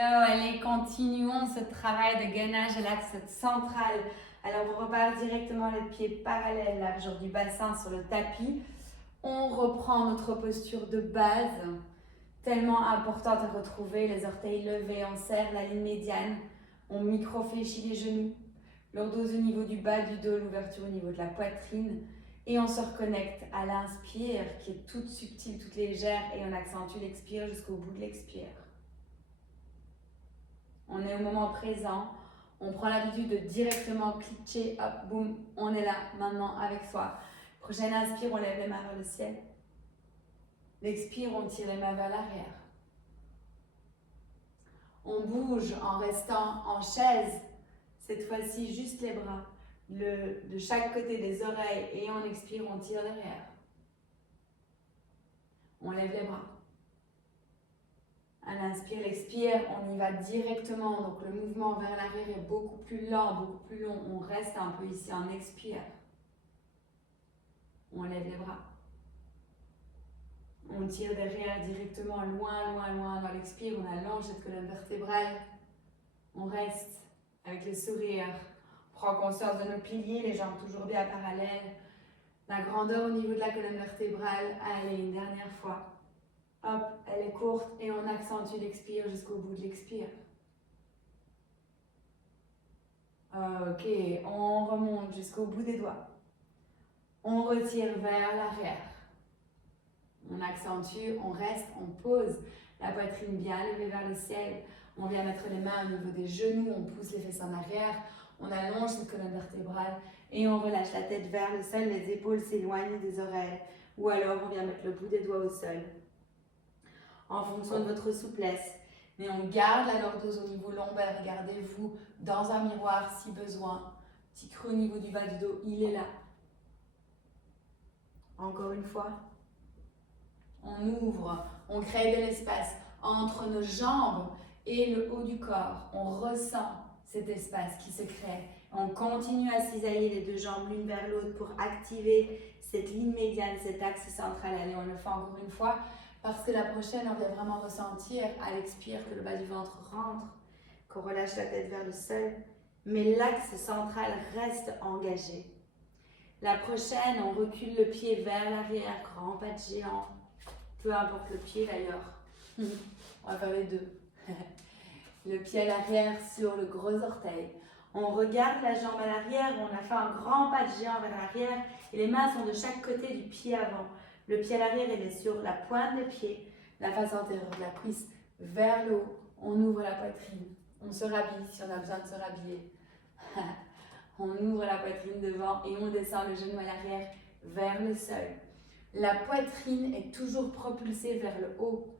Hello, allez, continuons ce travail de gainage à l'axe central. Alors, on repart directement les pieds parallèles, largeur du bassin sur le tapis. On reprend notre posture de base, tellement importante à retrouver. Les orteils levés, on serre la ligne médiane. On micro-fléchit les genoux. Lordose au niveau du bas du dos, l'ouverture au niveau de la poitrine. Et on se reconnecte à l'inspire, qui est toute subtile, toute légère. Et on accentue l'expire jusqu'au bout de l'expire. On est au moment présent, on prend l'habitude de directement cliquer, hop, boum, on est là, maintenant, avec soi. Prochaine inspire, on lève les mains vers le ciel. L'expire, on tire les mains vers l'arrière. On bouge en restant en chaise, cette fois-ci juste les bras, de chaque côté des oreilles, et on expire, on tire derrière. On lève les bras. À l'inspire, l'expire, on y va directement. Donc le mouvement vers l'arrière est beaucoup plus lent, beaucoup plus long. On reste un peu ici, on expire. On lève les bras. On tire derrière directement, loin, loin, loin. Dans l'expire, on allonge cette colonne vertébrale. On reste avec le sourire. On prend conscience de nos piliers, les jambes toujours bien parallèles. La grandeur au niveau de la colonne vertébrale. Allez, une dernière fois. Hop, elle est courte et on accentue l'expire jusqu'au bout de l'expire. Ok, on remonte jusqu'au bout des doigts. On retire vers l'arrière. On accentue, on reste, on pose la poitrine bien levée vers le ciel. On vient mettre les mains au niveau des genoux, on pousse les fesses en arrière. On allonge cette colonne vertébrale et on relâche la tête vers le sol. Les épaules s'éloignent des oreilles. Ou alors on vient mettre le bout des doigts au sol. En fonction de votre souplesse. Mais on garde la lordose au niveau lombaire. Regardez-vous dans un miroir si besoin. Petit creux au niveau du bas du dos, il est là. Encore une fois. On ouvre, on crée de l'espace entre nos jambes et le haut du corps. On ressent cet espace qui se crée. On continue à cisailler les deux jambes l'une vers l'autre pour activer cette ligne médiane, cet axe central. Allez, on le fait encore une fois. Parce que la prochaine, on vient vraiment ressentir à l'expire que le bas du ventre rentre, qu'on relâche la tête vers le sol, mais l'axe central reste engagé. La prochaine, on recule le pied vers l'arrière, grand pas de géant, peu importe le pied d'ailleurs. On va faire les deux. Le pied à l'arrière sur le gros orteil. On regarde la jambe à l'arrière, on a fait un grand pas de géant vers l'arrière et les mains sont de chaque côté du pied avant. Le pied à l'arrière, il est sur la pointe de pied, la face antérieure de la cuisse vers le haut. On ouvre la poitrine. On se rhabille si on a besoin de se rhabiller. On ouvre la poitrine devant et on descend le genou à l'arrière vers le sol. La poitrine est toujours propulsée vers le haut.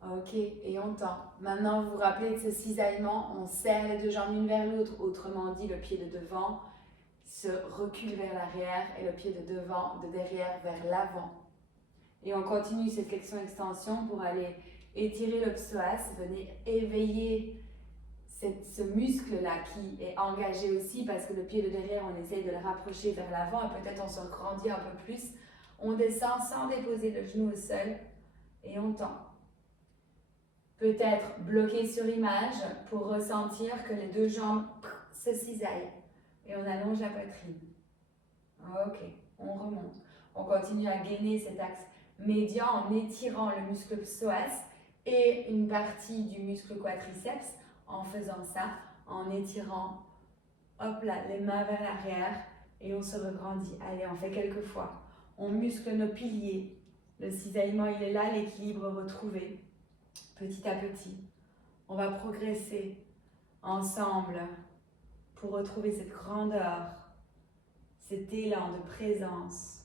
Ok, et on tend. Maintenant, vous vous rappelez de ce cisaillement, on serre les deux jambes l'une vers l'autre, autrement dit, le pied de devant se recule vers l'arrière et le pied de devant, de derrière vers l'avant. Et on continue cette flexion-extension pour aller étirer le psoas, venir éveiller ce muscle-là qui est engagé aussi parce que le pied de derrière, on essaye de le rapprocher vers l'avant et peut-être on se grandit un peu plus. On descend sans déposer le genou au sol et on tend. Peut-être bloqué sur image pour ressentir que les deux jambes se cisaillent et on allonge la poitrine. Ok, on remonte. On continue à gainer cet axe médian en étirant le muscle psoas et une partie du muscle quadriceps en faisant ça, en étirant, hop là, les mains vers l'arrière et on se regrandit. Allez, on fait quelques fois. On muscle nos piliers. Le cisaillement, il est là, l'équilibre retrouvé. Petit à petit, on va progresser ensemble pour retrouver cette grandeur, cet élan de présence,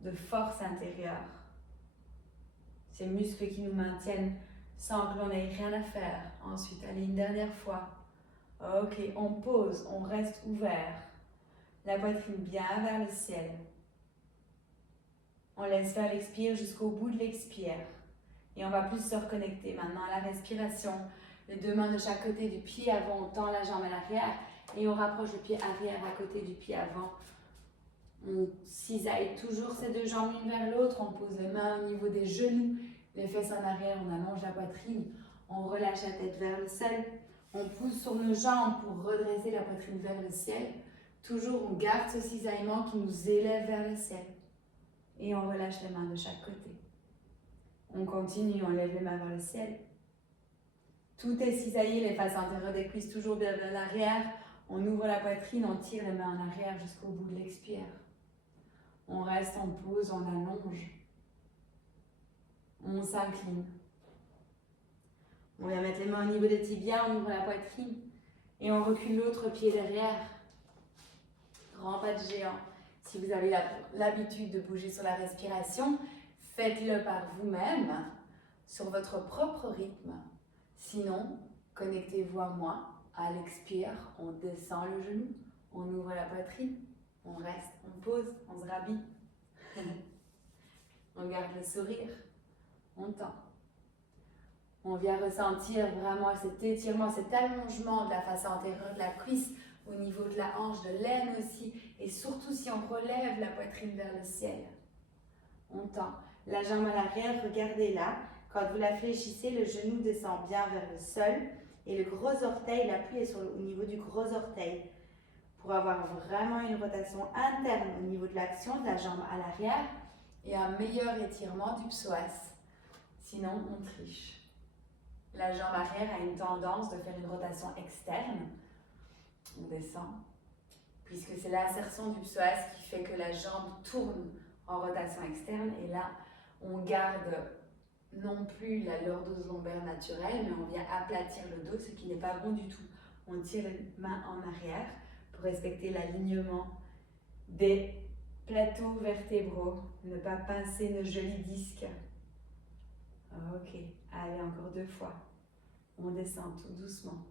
de force intérieure. Ces muscles qui nous maintiennent sans que l'on ait rien à faire. Ensuite, allez, une dernière fois. Ok, on pose, on reste ouvert. La poitrine bien vers le ciel. On laisse faire l'expire jusqu'au bout de l'expire. Et on va plus se reconnecter maintenant à la respiration. Les deux mains de chaque côté du pied avant, on tend la jambe à l'arrière et on rapproche le pied arrière à côté du pied avant. On cisaille toujours ces deux jambes l'une vers l'autre, on pose les mains au niveau des genoux, les fesses en arrière, on allonge la poitrine. On relâche la tête vers le sol. On pousse sur nos jambes pour redresser la poitrine vers le ciel. Toujours, on garde ce cisaillement qui nous élève vers le ciel. Et on relâche les mains de chaque côté. On continue, on lève les mains vers le ciel. Tout est cisaillé, les faces antérieures des cuisses toujours bien vers l'arrière. On ouvre la poitrine, on tire les mains en arrière jusqu'au bout de l'expire. On reste en pause, on allonge. On s'incline. On vient mettre les mains au niveau des tibias, on ouvre la poitrine et on recule l'autre pied derrière. Grand pas de géant. Si vous avez l'habitude de bouger sur la respiration, faites-le par vous-même, sur votre propre rythme. Sinon, connectez-vous à moi. À l'expire, on descend le genou, on ouvre la poitrine, on reste, on pose, on se rhabille. On garde le sourire, on tend. On vient ressentir vraiment cet étirement, cet allongement de la face antérieure de la cuisse, au niveau de la hanche, de l'aine aussi, et surtout si on relève la poitrine vers le ciel. On tend. La jambe à l'arrière, regardez là. Quand vous la fléchissez, le genou descend bien vers le sol et le gros orteil, l'appui est au niveau du gros orteil pour avoir vraiment une rotation interne au niveau de l'action de la jambe à l'arrière et un meilleur étirement du psoas. Sinon, on triche. La jambe arrière a une tendance de faire une rotation externe. On descend, puisque c'est l'insertion du psoas qui fait que la jambe tourne en rotation externe. Et là, on garde non plus la lordose lombaire naturelle, mais on vient aplatir le dos, ce qui n'est pas bon du tout. On tire les mains en arrière pour respecter l'alignement des plateaux vertébraux. Ne pas pincer nos jolis disques. Ok, allez, encore 2 fois. On descend tout doucement.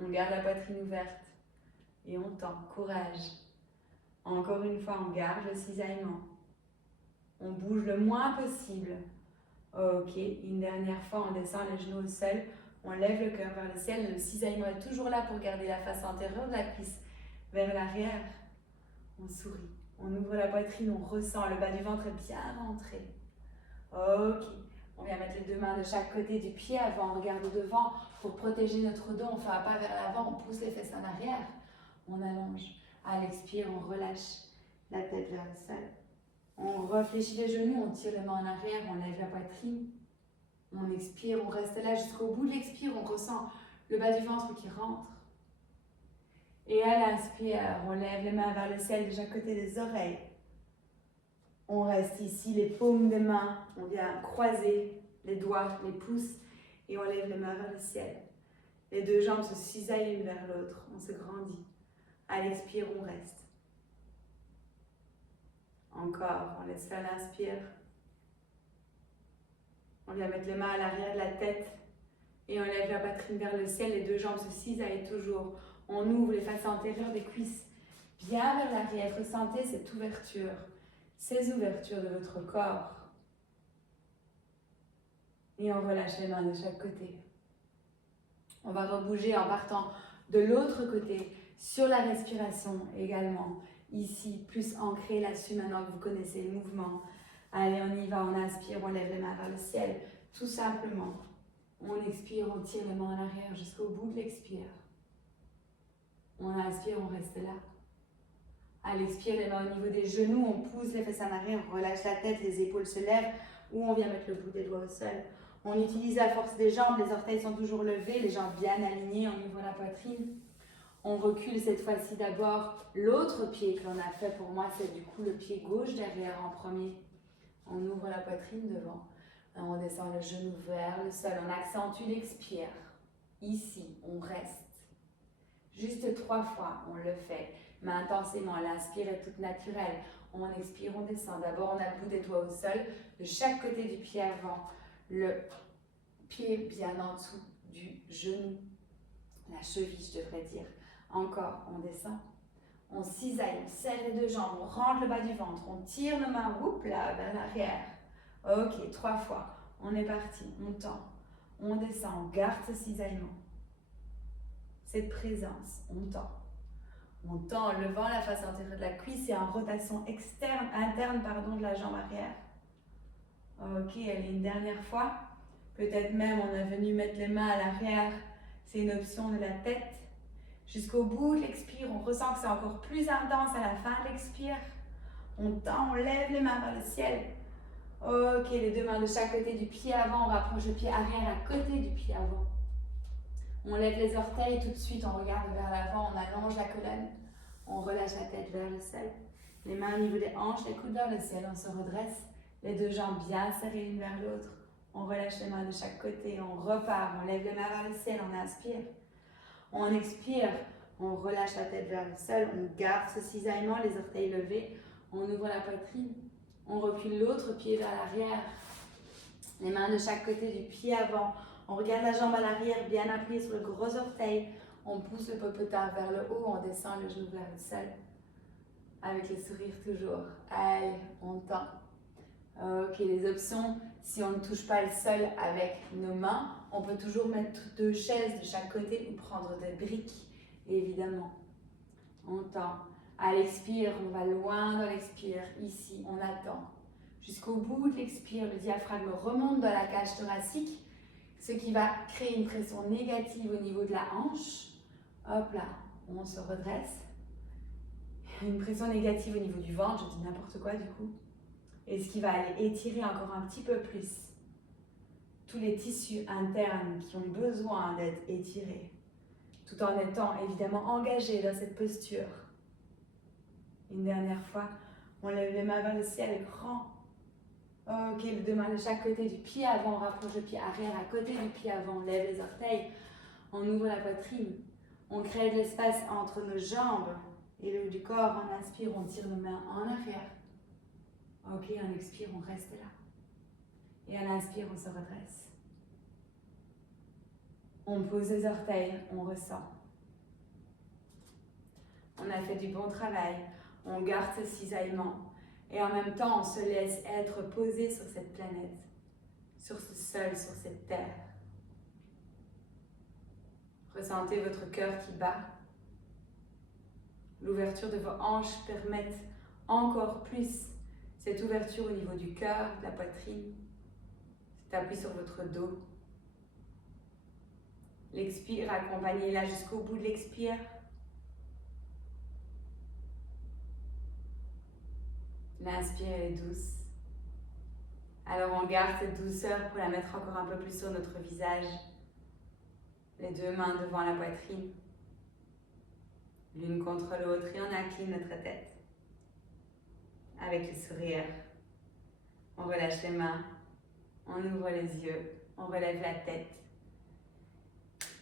On garde la poitrine ouverte et on tend. Courage. Encore une fois, on garde le cisaillement. On bouge le moins possible. Ok, une dernière fois, on descend les genoux au sol. On lève le cœur vers le ciel. Le cisaillement est toujours là pour garder la face antérieure de la cuisse vers l'arrière. On sourit. On ouvre la poitrine, on ressent. Le bas du ventre est bien rentré. Ok. On vient mettre les 2 mains de chaque côté du pied avant, on regarde devant pour protéger notre dos. On fait un pas vers l'avant, on pousse les fesses en arrière. On allonge. À l'expire, on relâche la tête vers le sol. On réfléchit les genoux, on tire les mains en arrière, on lève la poitrine. On expire, on reste là jusqu'au bout de l'expire, on ressent le bas du ventre qui rentre. Et à l'inspire, on lève les mains vers le ciel de chaque côté des oreilles. On reste ici, les paumes des mains, on vient croiser les doigts, les pouces, et on lève les mains vers le ciel. Les 2 jambes se cisaillent l'une vers l'autre, on se grandit. À l'expire, on reste. Encore, on laisse faire l'inspire. On vient mettre les mains à l'arrière de la tête, et on lève la poitrine vers le ciel, les 2 jambes se cisaillent toujours. On ouvre les faces antérieures des cuisses, bien vers l'arrière, ressentez cette ouverture. Ces ouvertures de votre corps. Et on relâche les mains de chaque côté. On va rebouger en partant de l'autre côté, sur la respiration également. Ici, plus ancré là-dessus maintenant que vous connaissez le mouvement. Allez, on y va, on inspire, on lève les mains vers le ciel. Tout simplement. On expire, on tire les mains en arrière jusqu'au bout de l'expire. On inspire, on reste là. À l'expire, les mains au niveau des genoux, on pousse les fesses en arrière, on relâche la tête, les épaules se lèvent ou on vient mettre le bout des doigts au sol. On utilise la force des jambes, les orteils sont toujours levés, les jambes bien alignées, on ouvre la poitrine. On recule cette fois-ci d'abord l'autre pied que l'on a fait pour moi, c'est du coup le pied gauche derrière en premier. On ouvre la poitrine devant, on descend le genou vers le sol, on accentue l'expire. Ici, on reste. Juste 3 fois, on le fait. Mais intensément, l'inspire est toute naturelle. On expire, on descend. D'abord, on a le bout des doigts au sol, de chaque côté du pied avant, le pied bien en dessous du genou, la cheville, je devrais dire. Encore, on descend. On cisaille, on serre les 2 jambes, on rentre le bas du ventre, on tire nos mains, là, vers l'arrière. Ok, 3 fois. On est parti, on tend, on descend, on garde ce cisaillement. Cette présence, on tend. On tend en levant la face antérieure de la cuisse et en rotation interne de la jambe arrière. Ok, allez, une dernière fois. Peut-être même on est venu mettre les mains à l'arrière. C'est une option de la tête. Jusqu'au bout de l'expire, on ressent que c'est encore plus intense à la fin de l'expire. On tend, on lève les mains vers le ciel. Ok, les deux mains de chaque côté du pied avant, on rapproche le pied arrière à côté du pied avant. On lève les orteils, tout de suite on regarde vers l'avant, on allonge la colonne, on relâche la tête vers le sol. Les mains au niveau des hanches, les coudes vers le ciel, on se redresse, les deux jambes bien serrées l'une vers l'autre. On relâche les mains de chaque côté, on repart, on lève les mains vers le ciel, on inspire. On expire, on relâche la tête vers le sol, on garde ce cisaillement, les orteils levés, on ouvre la poitrine, on recule l'autre pied vers l'arrière, les mains de chaque côté du pied avant, on regarde la jambe à l'arrière, bien appuyée sur le gros orteil, on pousse le popotin vers le haut, on descend le genou vers le sol, avec le sourire toujours. Allez, on tend. Ok, les options, si on ne touche pas le sol avec nos mains, on peut toujours mettre deux chaises de chaque côté ou prendre des briques, évidemment. On tend. À l'expire, on va loin dans l'expire. Ici, on attend. Jusqu'au bout de l'expire, le diaphragme remonte dans la cage thoracique, ce qui va créer une pression négative au niveau de la hanche. Hop là, on se redresse. Une pression négative au niveau du ventre, je dis n'importe quoi du coup. Et ce qui va aller étirer encore un petit peu plus tous les tissus internes qui ont besoin d'être étirés, tout en étant évidemment engagés dans cette posture. Une dernière fois, on lève les mains vers le ciel grand. Ok, les deux mains de chaque côté du pied avant, on rapproche le pied arrière à côté du pied avant, on lève les orteils, on ouvre la poitrine, on crée de l'espace entre nos jambes et le haut du corps. On inspire, on tire nos mains en arrière. Ok, on expire, on reste là. Et à l'inspire, on se redresse. On pose les orteils, on ressent. On a fait du bon travail, on garde ce cisaillement. Et en même temps, on se laisse être posé sur cette planète, sur ce sol, sur cette terre. Ressentez votre cœur qui bat. L'ouverture de vos hanches permet encore plus cette ouverture au niveau du cœur, de la poitrine, cet appui sur votre dos. L'expire, accompagnez-la jusqu'au bout de l'expire. L'inspire, elle est douce. Alors on garde cette douceur pour la mettre encore un peu plus sur notre visage. Les deux mains devant la poitrine, l'une contre l'autre, et on incline notre tête. Avec le sourire, on relâche les mains, on ouvre les yeux, on relève la tête.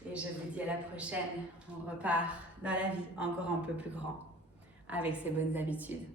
Et je vous dis à la prochaine, on repart dans la vie encore un peu plus grand avec ces bonnes habitudes.